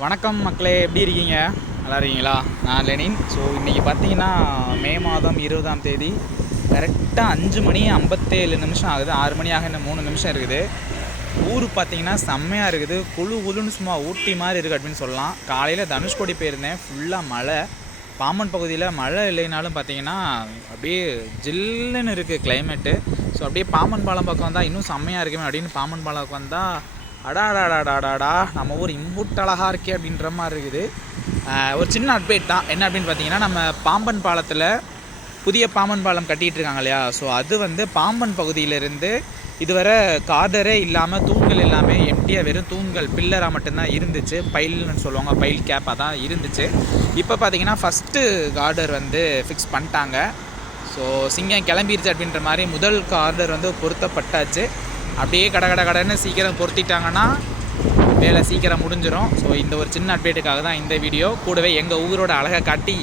வணக்கம் மக்களே, எப்படி இருக்கீங்க? நல்லா இருக்கீங்களா? நான் லெனின். ஸோ இன்றைக்கி பார்த்தீங்கன்னா மே மாதம் 20ஆம் தேதி கரெக்டாக 5 மணி 57 நிமிஷம் ஆகுது. 6 மணி ஆக இன்னும் 3 நிமிஷம் இருக்குது. ஊர் பார்த்திங்கன்னா செம்மையாக இருக்குது. குழுன்னு சும்மா ஊட்டி மாதிரி இருக்குது அப்படின்னு சொல்லலாம். காலையில் தனுஷ்கோடி போயிருந்தேன். ஃபுல்லாக மழை. பாம்பன் பகுதியில் மழை இல்லைனாலும் பார்த்தீங்கன்னா அப்படியே ஜில்லுன்னு இருக்குது கிளைமேட்டு. ஸோ அப்படியே பாம்பன் பாலம் பக்கம் வந்தால் இன்னும் செம்மையாக இருக்குமே அப்படின்னு பாம்பன் பாலம் வந்தால் அடாடாடாடாடாடா நம்ம ஊர் இம்புட்டு அழகாக இருக்கே அப்படின்ற மாதிரி இருக்குது. ஒரு சின்ன அப்டேட் தான். என்ன அப்படின்னு பார்த்தீங்கன்னா, நம்ம பாம்பன் பாலத்தில் புதிய பாம்பன் பாலம் கட்டிகிட்டு இருக்காங்க இல்லையா? ஸோ அது பாம்பன் பகுதியிலேருந்து இதுவரை கார்டரே இல்லாமல் தூண்கள் எல்லாமே எம்டியாக வெறும் தூண்கள் பில்லராக மட்டும்தான் இருந்துச்சு. பைல்னு சொல்லுவாங்க, பைல் கேப்பாக தான் இருந்துச்சு. இப்போ பார்த்தீங்கன்னா ஃபஸ்ட்டு கார்டர் ஃபிக்ஸ் பண்ணிட்டாங்க. ஸோ சிங்கம் கிளம்பிடுச்சு அப்படின்ற மாதிரி முதல் கார்டர் பொருத்தப்பட்டாச்சு. அப்படியே கடன்னு சீக்கிரம் பொருத்திட்டாங்கன்னா வேலை சீக்கிரம் முடிஞ்சிடும். ஸோ இந்த ஒரு சின்ன அப்டேட்டுக்காக தான் இந்த வீடியோ. கூடவே எங்கள் ஊரோட அழகை காட்டி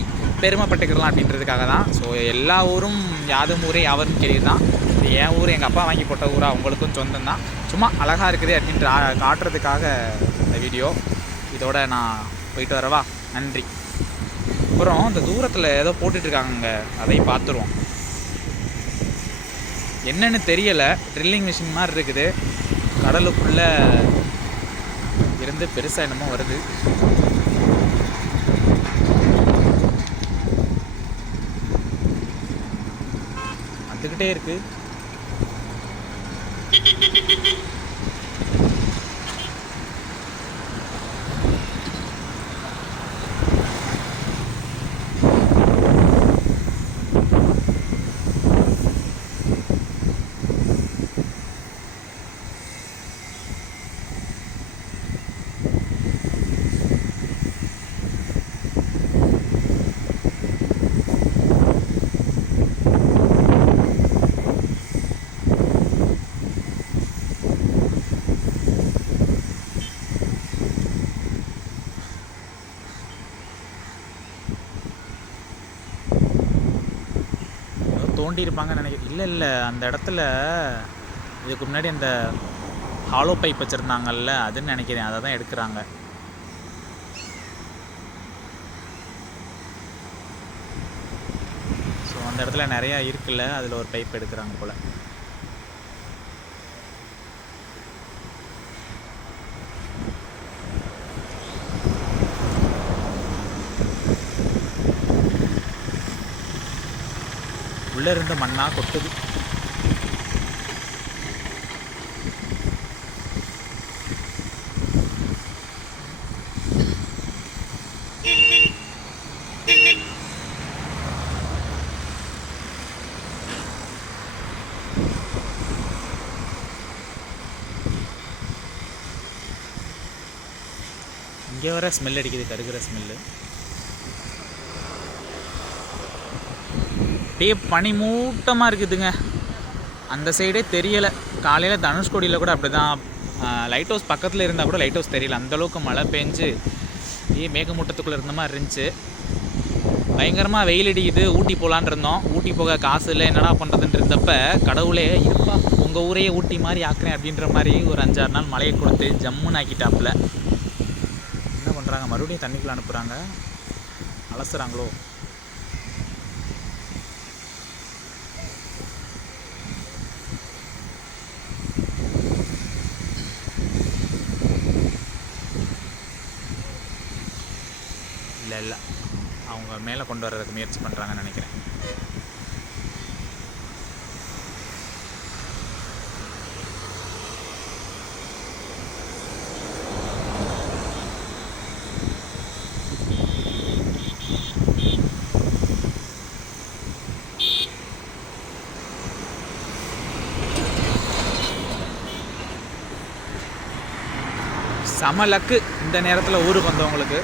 பெருமைப்பட்டுக்கலாம் அப்படின்றதுக்காக தான். ஸோ எல்லா ஊரும் யாதும் ஊரே யாவரும் கேள்வி தான். இது என் ஊர், எங்கள் அப்பா வாங்கி போட்ட ஊராக அவங்களுக்கும் சொந்தம் தான். சும்மா அழகாக இருக்குது அப்படின்ற காட்டுறதுக்காக இந்த வீடியோ. இதோட நான் போயிட்டு வரவா? நன்றி. அப்புறம் இந்த தூரத்தில் ஏதோ போட்டுட்ருக்காங்க, அதையும் பார்த்துருவோம். என்னன்னு தெரியலை, ட்ரில்லிங் மிஷின் மாதிரி இருக்குது. கடலுக்குள்ளே இருந்து பெருசாக என்னமோ வருது. வந்துக்கிட்டே இருக்குது. தோண்டியிருப்பாங்கன்னு நினைக்கிறேன். இல்லை அந்த இடத்துல இதுக்கு முன்னாடி அந்த ஹாலோ பைப் வச்சுருந்தாங்கல்ல, அதுன்னு நினைக்கிறேன். அதை தான் எடுக்கிறாங்க. ஸோ அந்த இடத்துல நிறையா இருக்குல்ல, அதில் ஒரு பைப் எடுக்கிறாங்க போல். உள்ளே இருந்து மண்ணாக கொட்டுது. இங்கே வர ஸ்மெல் அடிக்குது, கருகிற ஸ்மெல்லு. அப்படியே பனி மூட்டமாக இருக்குதுங்க. அந்த சைடே தெரியலை. காலையில் தனுஷ்கோடியில் கூட அப்படி தான். லைட் ஹவுஸ் பக்கத்தில் இருந்தால் கூட லைட் ஹவுஸ் தெரியல. அந்தளவுக்கு மழை பெஞ்சு மேகமூட்டத்துக்குள்ளே இருந்த மாதிரி இருந்துச்சு. பயங்கரமாக வெயில் அடிக்குது. ஊட்டி போகலான் இருந்தோம். ஊட்டி போக காசு இல்லை, என்னடா பண்ணுறதுன்னு இருந்தப்போ கடவுளே இருப்பா உங்கள் ஊரையே ஊட்டி மாதிரி ஆக்குறேன் அப்படின்ற மாதிரி ஒரு 5-6 நாள் மழையை கொடுத்து ஜம்முன்னு ஆக்கிட்டாப்புல. என்ன பண்ணுறாங்க, மறுபடியும் தண்ணிக்குள்ளே அனுப்புகிறாங்க. அலசுகிறாங்களோ? இல்லை அவங்க மேலே கொண்டு வர்றதுக்கு முயற்சி பண்ணுறாங்கன்னு நினைக்கிறேன். செம லக்கு இந்த நேரத்தில் ஊருக்கு வந்தவங்களுக்கு.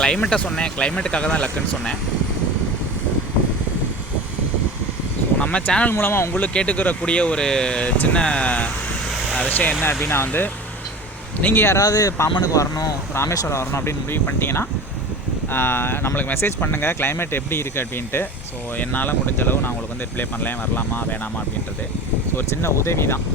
கிளைமேட்டை சொன்னேன், கிளைமேட்டுக்காக தான் லக்குன்னு சொன்னேன். ஸோ நம்ம சேனல் மூலமாக உங்களுக்கு கேட்டுக்கிறக்கூடிய ஒரு சின்ன விஷயம் என்ன அப்படின்னா நீங்கள் யாராவது பாம்பனுக்கு வரணும், ராமேஸ்வரம் வரணும் அப்படின்னு முடிவு பண்ணிட்டீங்கன்னா நம்மளுக்கு மெசேஜ் பண்ணுங்கள், கிளைமேட் எப்படி இருக்குது அப்படின்ட்டு. ஸோ என்னால் முடிஞ்சளவு நான் உங்களுக்கு ரிப்ளை பண்ணலாம், வரலாமா வேணாமா அப்படின்றது. ஸோ ஒரு சின்ன உதவி தான்.